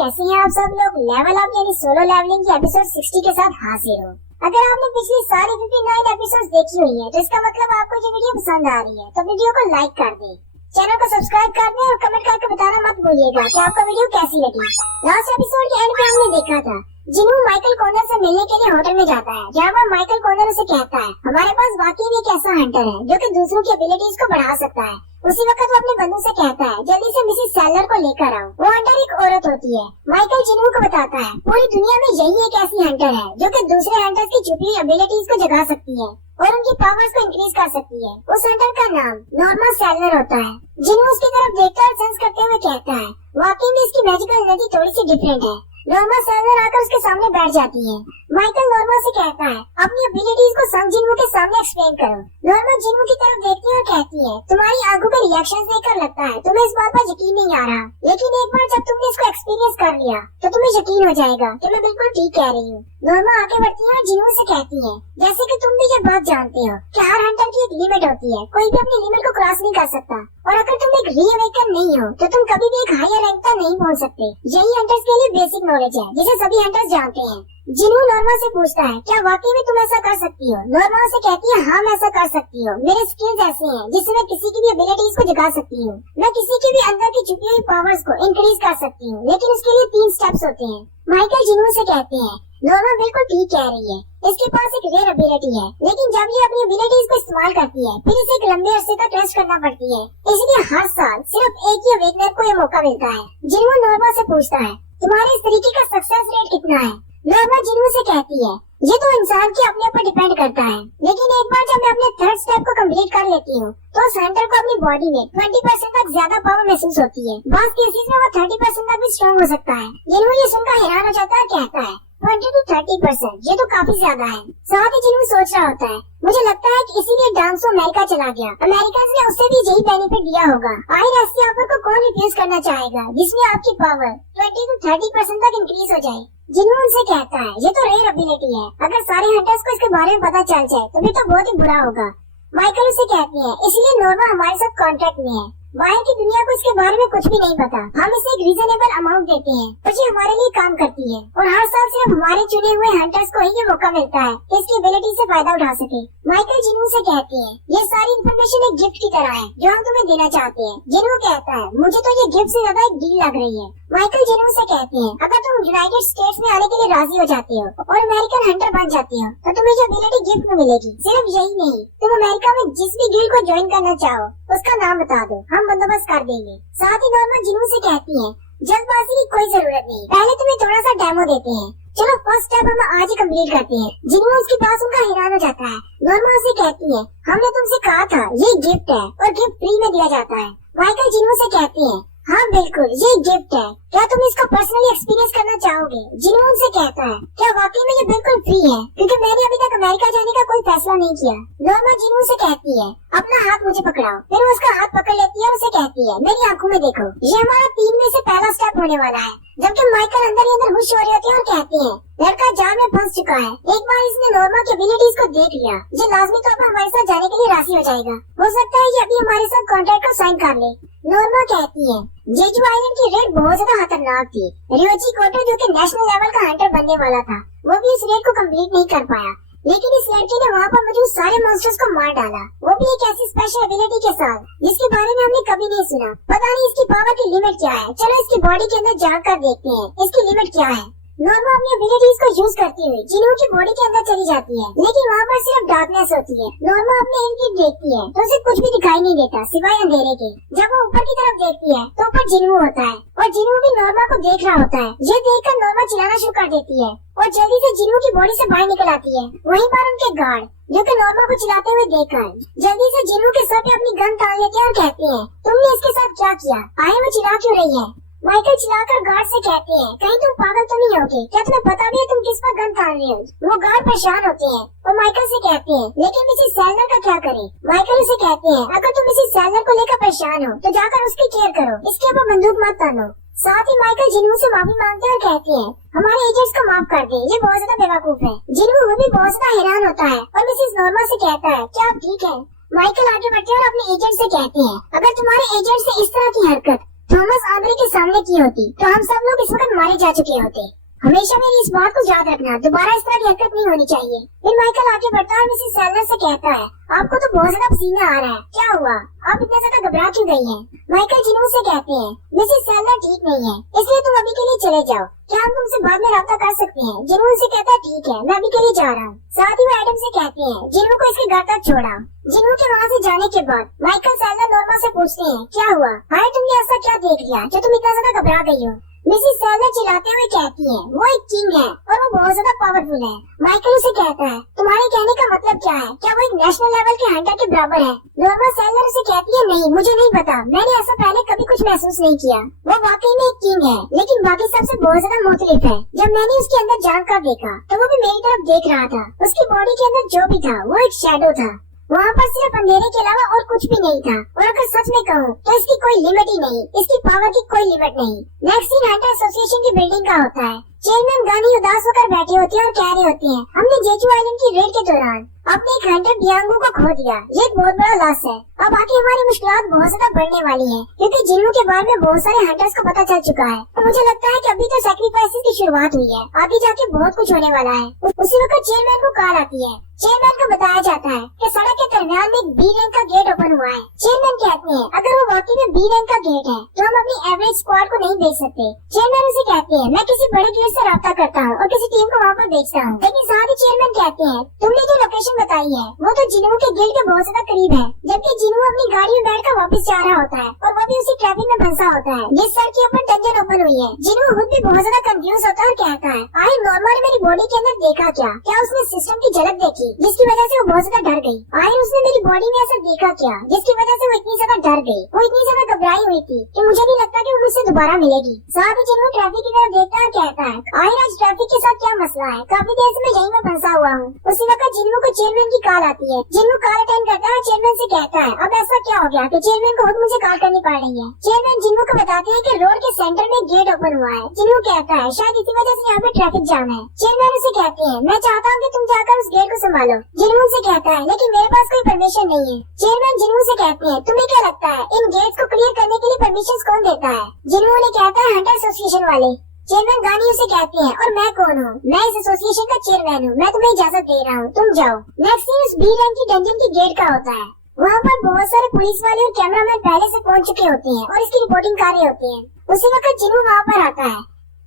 कैसे हैं आप सब लोग। लेवल अप यानी सोलो लेवलिंग की एपिसोड 60 के साथ हाजिर हो। अगर आपने पिछली सारी 59 एपिसोड्स देखी हुई हैं, तो इसका मतलब आपको ये वीडियो पसंद आ रही है, तो वीडियो को लाइक कर दें, चैनल को सब्सक्राइब कर दें और कमेंट करके बताना मत भूलिएगा कि आपको वीडियो कैसी लगी। लास्ट एपिसोड के एंड पे हमने देखा था जिनू माइकल कॉर्नर से मिलने के लिए होटल में जाता है, जहाँ पर माइकल कॉर्नर उसे कहता है हमारे पास वाकई में एक ऐसा हंटर है जो कि दूसरों की एबिलिटीज को बढ़ा सकता है। उसी वक्त वो अपने बंधु से कहता है जल्दी से मिसेस सैलर को लेकर आओ। वो हंटर एक औरत होती है। माइकल जिनू को बताता है पूरी दुनिया में यही एक ऐसी हंटर है जो कि दूसरे हंटर्स की छुपी हुई एबिलिटीज को जगा सकती है और उनकी पावर्स को इंक्रीज कर सकती है। उस हंटर का नाम नॉर्मा सैलर होता है। जिनू उसकी तरफ देखता और सेंस करते हुए कहता है वाकई में इसकी मैजिकल एनर्जी थोड़ी सी डिफरेंट है। नॉर्मा सैलर आकर उसके सामने बैठ जाती है। माइकल नॉर्मा से कहता है अपनी एबिलिटीज को संग जिनू के सामने एक्सप्लेन करो। नॉर्मा जिनू की तरफ देखती है और कहती है तुम्हारी आंखों के रिएक्शन देखकर लगता है तुम्हें इस बात पर यकीन नहीं आ रहा, लेकिन एक बार जब तुमने इसको एक्सपीरियंस कर लिया तो तुम्हें यकीन हो जाएगा कि मैं बिल्कुल ठीक कह रही हूँ। नॉर्मा आगे बढ़ती है और जिनू से कहती है जैसे कि तुम भी ये बात जानते हो कि हर हंटर की एक लिमिट होती है, कोई भी अपनी लिमिट को क्रॉस नहीं कर सकता, और अगर तुम एक रीअवेकन नहीं हो तो तुम कभी भी एक हायर रैंक तक नहीं पहुंच सकते। यही हंटर्स के लिए बेसिक नॉलेज है जिसे सभी हंटर्स जानते हैं। जिनू नॉर्मा से पूछता है क्या वाकई में तुम ऐसा कर सकती हो। नॉर्मा उसे कहती है हाँ मैं ऐसा कर सकती हूँ, मेरे स्किल्स ऐसे हैं जिससे मैं किसी की भी एबिलिटीज को जगा सकती हूँ, मैं किसी की भी अंदर की छुपी हुई पावर्स को इंक्रीज कर सकती हूँ, लेकिन उसके लिए 3 स्टेप्स होते हैं। माइकल जिनू से कहते हैं नॉर्मा बिल्कुल ठीक कह रही है, इसके पास एक रेयर एबिलिटी है, लेकिन जब ये अपनी एबिलिटीज को इस्तेमाल करती है फिर इसे एक लंबे अरसे तक रेस्ट करना पड़ती है, इसलिए हर साल सिर्फ एक ही अवेकनर को ये मौका मिलता है। जिनू नॉर्मा से पूछता है तुम्हारे इस तरीके का सक्सेस रेट कितना है। नॉर्मा जिनू से कहती है ये तो इंसान के अपने ऊपर डिपेंड करता है, लेकिन एक बार जब मैं अपने 3rd स्टेप को कंप्लीट कर लेती हूँ तो उस हंटर को अपनी बॉडी में 20% तक ज्यादा पावर महसूस होती है। बास केसेस में वो 30% तक भी स्ट्रॉन्ग हो सकता है। जिनू ये सुनकर हैरान हो जाता है, कहता है 20 to 30%, ये तो काफी ज्यादा है। साथ ही जिनू सोच रहा होता है मुझे लगता है कि इसीलिए डांसो अमेरिका चला गया, अमेरिकन ने उसे भी यही बेनिफिट दिया होगा। आखिर ऐसी ऑफर को कौन रिफ्यूज करना चाहेगा जिसमें आपकी पावर 20 to 30% तक इंक्रीज हो जाए। जिनू उनसे कहता है ये तो रेयर एबिलिटी है, अगर सारे हंटर्स को इसके बारे में पता चल जाए तो फिर तो बहुत ही बुरा होगा। माइकल उसे कहती है इसलिए नॉर्मा हमारे साथ कॉन्ट्रैक्ट में है, बाहर की दुनिया को इसके बारे में कुछ भी नहीं पता, हम इसे एक रीजनेबल अमाउंट देते हैं और ये हमारे लिए काम करती है, और हर साल सिर्फ हमारे चुने हुए हंटर्स को ही ये मौका मिलता है कि इसकी एबिलिटी से फायदा उठा सके। माइकल जिनू से कहती है ये सारी इन्फॉर्मेशन एक गिफ्ट की तरह है जो हम तुम्हें देना चाहते हैं। जिनू कहता है मुझे तो ये गिफ्ट से ज्यादा एक डील लग रही है। माइकल जिनू से कहते हैं अगर तुम यूनाइटेड स्टेट्स में आने के लिए राजी हो जाते हो और अमेरिकन हंटर बन जाते हो तो तुम्हें जो एबिलिटी गिफ्ट में मिलेगी सिर्फ यही नहीं, तुम अमेरिका में जिस भी गिल्ड को ज्वाइन करना चाहो उसका नाम बता दो, हम बंदोबस्त कर देंगे। साथ ही नॉर्मा जिनू से कहती है जल्दबाजी की कोई जरूरत नहीं, पहले तुम्हें थोड़ा सा डेमो देते हैं, चलो फर्स्ट स्टेप हम आज ही कंप्लीट करते हैं। जिनू उसकी बात सुनकर हैरान हो जाता है। नॉर्मा उसे कहती है हमने तुमसे कहा था ये गिफ्ट है और गिफ्ट फ्री में दिया जाता है। माइकल जिनू से कहती है हाँ बिल्कुल ये गिफ्ट है, क्या तुम इसको पर्सनली एक्सपीरियंस करना चाहोगे। जिनू उनसे कहता है क्या वाकई में ये बिल्कुल फ्री है, क्योंकि मैंने अभी तक अमेरिका जाने का कोई फैसला नहीं किया। नॉर्मा जिनू से कहती है अपना हाथ मुझे पकड़ाओ, फिर वो उसका हाथ पकड़ लेती है और उसे कहती है मेरी आंखों में देखो, ये हमारा 3 में से पहला स्टेप होने वाला है। जबकि माइकल अंदर ही अंदर खुश हो रही होती है और कहती है लड़का जाल में फंस चुका है, एक बार इसने नॉर्मा की एबिलिटीज को देख लिया, ये लाजमी तौर पर हमारे साथ जाने के लिए राजी हो जाएगा, हो सकता है ये अभी हमारे साथ कॉन्ट्रैक्ट को साइन कर ले। नॉर्मा कहती है जेजू आइलैंड की रेड बहुत ज्यादा खतरनाक थी। रियोची कोटो जो कि नेशनल लेवल का हंटर बनने वाला था वो भी इस रेड को कंप्लीट नहीं कर पाया, लेकिन इस लड़के ने वहाँ पर मौजूद सारे मॉन्स्टर्स को मार डाला, वो भी एक ऐसी स्पेशल एबिलिटी के साथ जिसके बारे में हमने कभी नहीं सुना। पता नहीं इसकी पावर की लिमिट क्या है, चलो इसकी बॉडी के अंदर जाकर देखते हैं इसकी लिमिट क्या है। नॉर्मा अपनी एबिलिटीज को यूज करती हुई जिनू की बॉडी के अंदर चली जाती है, लेकिन वहाँ पर सिर्फ डार्कनेस होती है। नॉर्मा अपने इनकी देखती है तो उसे कुछ भी दिखाई नहीं देता सिवाय अंधेरे के। जब वो ऊपर की तरफ देखती है तो ऊपर जिनू होता है और जिनू भी नॉर्मा को देख रहा होता है। ये देखकर नॉर्मा चिल्लाना शुरू कर देती है और जल्दी से जिनू की बॉडी से बाहर निकल आती है। वहीं पर उनके गार्ड जो कि नॉर्मा को चिल्लाते हुए देखकर जल्दी से जिनू के सर पे अपनी गन तान लेते हैं और कहते हैं तुमने इसके साथ क्या किया, आए वो चिल्ला क्यों रही है। माइकल चिल्लाकर गार्ड से कहते हैं कहीं तुम पागल तो नहीं होगे, क्या तुम्हें पता भी है तुम किस पर गन तान रहे हो। वो गार्ड परेशान होते हैं और माइकल से कहते हैं लेकिन मिसेस सैलर का क्या करें। माइकल उसे कहते हैं अगर तुम मिसेस सैलर को लेकर परेशान हो तो जाकर उसकी केयर करो, इसके ऊपर बंदूक मत तानो। साथ ही माइकल जिनू से माफी मांगते हैं और कहते हैं हमारे एजेंट्स को माफ कर दे, ये बहुत ज्यादा बेवकूफ है। जिनू वो भी बहुत ज्यादा हैरान होता है और मिसेस नॉर्मा से कहता है क्या आप ठीक है। माइकल आगे बढ़ते हैं और अपने एजेंट से कहते हैं अगर तुम्हारे एजेंट से इस तरह की हरकत थॉमस आंद्रे के सामने की होती तो हम सब लोग इस वक्त मारे जा चुके होते। हमेशा मेरी इस बात को याद रखना, दोबारा इस तरह की हरकत नहीं होनी चाहिए। फिर माइकल आगे बढ़ता है और मिसेस सेलर से कहता है, आपको तो बहुत ज्यादा पसीना आ रहा है, क्या हुआ? आप इतना ज्यादा घबरा क्यों गई हैं? माइकल जिनू से कहते हैं, मिसेस सेलर ठीक नहीं है, इसलिए तुम अभी के लिए चले जाओ, क्या हम तुमसे बाद में रब्ता कर सकते हैं? जिनू से कहता है, ठीक है, मैं अभी के लिए जा रहा हूँ। साथ ही वो एडम से कहते हैं, जिनू को इसके घर तक छोड़ा। जिनू के वहाँ से जाने के बाद माइकल सेलर नॉर्मा से पूछते हैं, क्या हुआ? हाय, तुमने ऐसा क्या देख लिया जो तुम इतना ज्यादा घबरा गई हो? मिसेस सेलर चिल्लाते हुए कहती है, वो एक किंग है और वो बहुत ज्यादा पावरफुल है। माइकल उसे कहता है, तुम्हारे कहने का मतलब क्या है? क्या वो एक नेशनल लेवल के हंटर के बराबर है? नॉर्मा सेलर उसे कहती है, नहीं, मुझे नहीं पता, मैंने ऐसा पहले कभी कुछ महसूस नहीं किया। वो वाकई में एक किंग है, लेकिन बाकी सबसे बहुत ज्यादा मुख्तलिफ है। जब मैंने उसके अंदर जानकर देखा तो वो भी मेरी तरफ देख रहा था। उसकी बॉडी के अंदर जो भी था वो एक शैडो था। वहाँ पर सिर्फ अंधेरे के अलावा और कुछ भी नहीं था। और अगर सच में कहूँ तो इसकी कोई लिमिट ही नहीं, इसकी पावर की कोई लिमिट नहीं। नेक्स्ट सीन हंटर एसोसिएशन की बिल्डिंग का होता है। चेयरमैन गानी उदास होकर बैठे होते हैं और कह रहे होते हैं, हमने जेजू आइलैंड की रेड के दौरान अपने एक हंटर बियांगो को खो दिया। ये एक बहुत बड़ा लॉस है। अब आगे हमारी मुश्किलात बहुत ज्यादा बढ़ने वाली है, क्योंकि जिन्हों के बारे में बहुत सारे हंटर्स को पता चल चुका है। तो मुझे लगता है कि अभी तो सैक्रिफाइसेस की शुरुआत हुई है, आगे जाके बहुत कुछ होने वाला है। उसी वक्त चेयरमैन को कॉल आती है। चेयरमैन को बताया जाता है कि सड़क के दरमियान में एक बी रैंक का गेट ओपन हुआ है। चेयरमैन कहते हैं, अगर वो वाकई में बी रैंक का गेट है तो हम अपनी एवरेज स्क्वाड को नहीं भेज सकते। चेयरमैन उसे कहते हैं, मैं किसी बड़े गेट से रब्ता करता हूँ और किसी टीम को वहाँ पर भेजता हूँ। लेकिन साथ ही चेयरमैन कहते हैं, तुमने जो लोकेशन बताई है वो तो जिनू के गेट के बहुत ज्यादा करीब है, जबकि जिनू अपनी गाड़ी में बैठकर वापस जा रहा होता है और वो भी उसी ट्रैफिक में फंसा होता है जिस सड़क के ऊपर डंजन ओपन हुई है। जिनू खुद भी बहुत ज्यादा कंफ्यूज होता है और कहता है, आई नॉर्मा ने मेरी बॉडी के अंदर देखा क्या उसने सिस्टम की झलक देखी जिसकी वजह से वो बहुत ज्यादा डर गई? आई उसने मेरी बॉडी में ऐसा देखा क्या जिसकी वजह से वो इतनी ज्यादा डर गई? वो इतनी ज्यादा घबराई हुई थी कि मुझे नहीं लगता कि वो मुझसे दोबारा मिलेगी। साथ ही जिनू ट्रैफिक की तरफ देखता है, कहता है, आई आज ट्रैफिक के साथ क्या मसला है? काफी देर से मैं यहीं में फंसा हुआ हूँ। उसी वक्त जिनू को चेयरमैन की कॉल आती है। जिनू कॉल अटेंड करता है, चेयरमैन से कहता है, अब ऐसा क्या हो गया कि चेयरमैन को खुद मुझे कॉल करनी पड़ रही है? चेयरमैन जिनू को बताते हैं कि रोड के सेंटर में गेट ओपन हुआ है। जिनू कहता है, शायद इसी वजह से यहाँ पे ट्रैफिक जाम है। चेयरमैन उसे कहते हैं, मैं चाहता हूँ कि तुम जाकर उस गेट को संभालो। जिनू से कहता है, लेकिन मेरे पास कोई परमिशन नहीं है। चेयरमैन जिनू से कहते हैं, तुम्हें क्या लगता है इन गेट्स को क्लियर करने के लिए परमिशन कौन देता है? जिनू ने कहता है, हंटर एसोसिएशन वाले। चेयरमैन गानी उसे कहते हैं, और मैं कौन हूँ? मैं इस एसोसिएशन का चेयरमैन हूँ, मैं तुम्हें इजाजत दे रहा हूँ, तुम जाओ। नेक्स्ट सीन उस बी रैंक की डंजन की गेट का होता है। वहाँ पर बहुत सारे पुलिस वाले और कैमरामैन पहले से पहुँच चुके होते हैं और इसकी रिपोर्टिंग कर रहे होते हैं। उसी वक्त जिनू वहाँ पर आता है।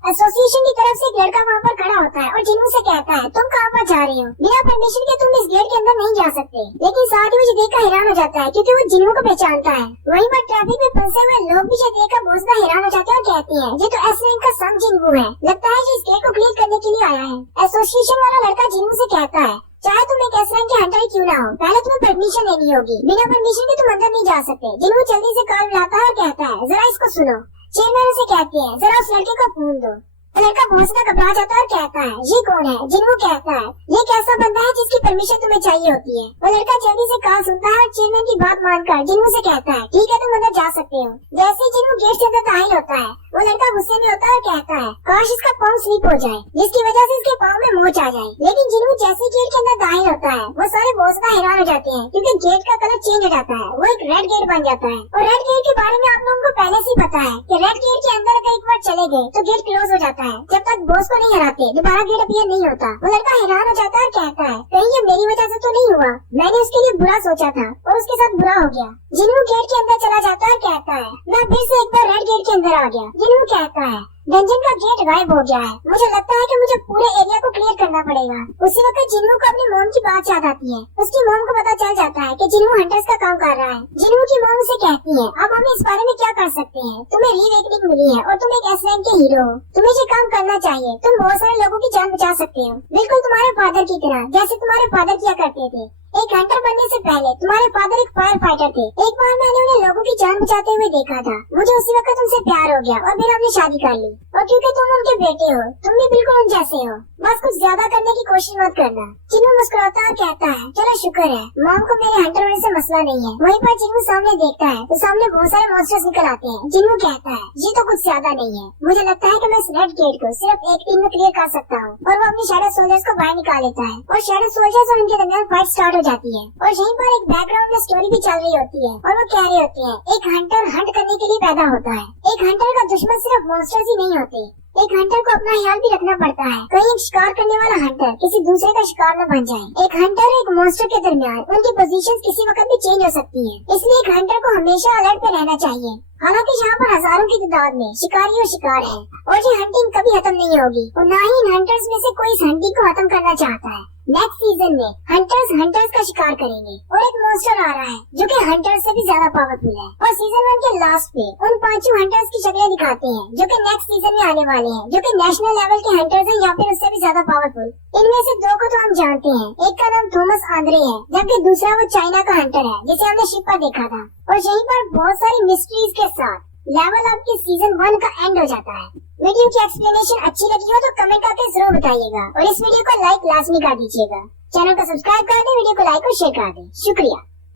एसोसिएशन की तरफ से एक लड़का वहाँ पर खड़ा होता है और जिनू से कहता है, तुम कहाँ पर जा रहे हो? बिना परमिशन के तुम इस गेट के अंदर नहीं जा सकते। लेकिन साथ ही मुझे देखकर हैरान हो जाता है क्योंकि वो जिनू को पहचानता है। वहीं पर ट्रैफिक में फंसे हुए लोग भी देखकर बहुत ज्यादा हैरान हो जाते हैं और कहते हैं, ये तो एस रैंक का सन जिनू है, लगता है जो इस गेट को क्लियर करने के लिए आया है। एसोसिएशन वाला लड़का जिनू से कहता है, चाहे तुम एक एस रैंक के हंटर क्यों ना हो, पहले तुम्हें परमिशन लेनी होगी। बिना परमिशन के तुम अंदर नहीं जा सकते। जिनू जल्दी से कॉल मिलाता है और कहता है, जरा इसको सुनो। चेयरमैन उसे कहते हैं, जरा उस लड़के को फोन दो। लड़का बहुत ज्यादा घबरा जाता है और कहता है, ये कौन है? जिनू कहता है, ये एक ऐसा बंदा है जिसकी परमिशन तुम्हें चाहिए होती है। वो लड़का जल्दी से कॉल सुनता है और चेयरमैन की बात मानकर जिनू से कहता है, ठीक है, तुम अंदर जा सकते हो। जैसे ही जिनू गेट से अंदर दाखिल होता है, वो लड़का गुस्से में होता है और कहता है, काश इसका पाँव स्लिप हो जाए, जिसकी वजह से इसके पाँव में मोच आ जाए। लेकिन जिनू जैसे गेट के अंदर दाखिल होता है, वो सारे बहुत ज्यादा हैरान हो जाते हैं क्योंकि गेट का कलर चेंज हो जाता है, वो एक रेड गेट बन जाता है। और रेड गेट के बारे में आप लोगों को पहले से ही पता है कि रेड गेट के अंदर अगर एक बार चले गए तो गेट क्लोज हो जाता है। जब तक बॉस को नहीं हराते दोबारा गेट अपीयर नहीं होता। वो लड़का हैरान हो जाता है और कहता है, कहीं ये मेरी वजह से तो नहीं हुआ? मैंने उसके लिए बुरा सोचा था और उसके साथ बुरा हो गया। जिनू गेट के अंदर चला जाता है और कहता है, मैं फिर से एक बार रेड गेट के अंदर आ गया। जिनू कहता है, डंजन का गेट गायब हो गया है, मुझे लगता है कि मुझे पूरे एरिया को क्लियर करना पड़ेगा। उसी वक्त जिनू को अपनी मॉम की बात याद आती है। उसकी मॉम को पता चल जाता है कि जिनू हंटर्स का काम कर रहा है। जिनू की मॉम से कहती है, अब हम इस बारे में क्या कर सकते हैं? तुम्हें रीवेकनिंग मिली है और तुम एक एस रैंक के हीरो हो, तुम्हें ये काम करना चाहिए। तुम बहुत सारे लोगों की जान बचा सकते हो, बिल्कुल तुम्हारे फादर की तरह, जैसे तुम्हारे फादर किया करते थे। एक हंटर बनने से पहले तुम्हारे फादर एक फायर फाइटर थे। एक बार मैंने उन्हें लोगों की जान बचाते हुए देखा था, मुझे उसी वक्त उनसे प्यार हो गया और फिर हमने शादी कर ली। और क्योंकि तुम उनके बेटे हो, तुम भी बिल्कुल उन जैसे हो। बस कुछ ज्यादा करने की कोशिश मत करना। चिन्नू मुस्कुराता और कहता है, चलो शुक्र है, मॉम को मेरे हंटर होने से मसला नहीं है। वहीं पर चिन्नू सामने देखता है तो सामने बहुत सारे मॉन्स्टर्स निकल आते हैं। चिन्नू कहता है, ये तो कुछ ज्यादा नहीं है, मुझे लगता है कि मैं इस रेड गेट को सिर्फ एक टीम में क्लियर कर सकता हूँ। और वो अपनी शैडो सोल्जर्स को बाहर निकाल लेता है और शैडो सोल्जर्स और उनके दरमियान फाइट स्टार्ट हो जाती है। और यहीं पर एक बैकग्राउंड में स्टोरी भी चल रही होती है और वो कह रहे होते हैं, एक हंटर हंट करने के लिए पैदा होता है। एक हंटर का दुश्मन सिर्फ मॉन्स्टर्स ही नहीं होते, एक हंटर को अपना ख्याल भी रखना पड़ता है, कहीं एक शिकार करने वाला हंटर किसी दूसरे का शिकार न बन जाए। एक हंटर और एक मॉन्स्टर के दरमियान उनकी पोजीशंस किसी वक्त भी चेंज हो सकती हैं, इसलिए एक हंटर को हमेशा अलर्ट पे रहना चाहिए। हालांकि यहाँ पर हजारों की तादाद में शिकारी और शिकार है और ये हंटिंग कभी खत्म नहीं होगी और न ही इन हंटर्स में से कोई इस हंटिंग को खत्म करना चाहता है। नेक्स्ट सीजन में हंटर्स का शिकार करेंगे और एक मॉन्स्टर आ रहा है जो कि हंटर्स से भी ज्यादा पावरफुल है। और सीजन 1 के लास्ट पे उन 5 हंटर्स की शक्लें दिखाते हैं जो कि नेक्स्ट सीजन में आने वाले हैं, जो कि नेशनल लेवल के हंटर्स हैं या फिर उससे भी ज्यादा पावरफुल। इनमें से 2 को तो हम जानते हैं, एक का नाम थॉमस आंद्रे है जबकि दूसरा वो चाइना का हंटर है जिसे हमने शिप पर देखा था। और यहीं पर बहुत सारी मिस्ट्रीज के साथ लेवल अप के सीजन 1 का एंड हो जाता है। वीडियो की एक्सप्लेनेशन अच्छी लगी हो तो कमेंट करके जरूर बताइएगा और इस वीडियो को लाइक लाजमी कर दीजिएगा। चैनल को सब्सक्राइब कर दें, वीडियो को लाइक और शेयर कर दें। शुक्रिया।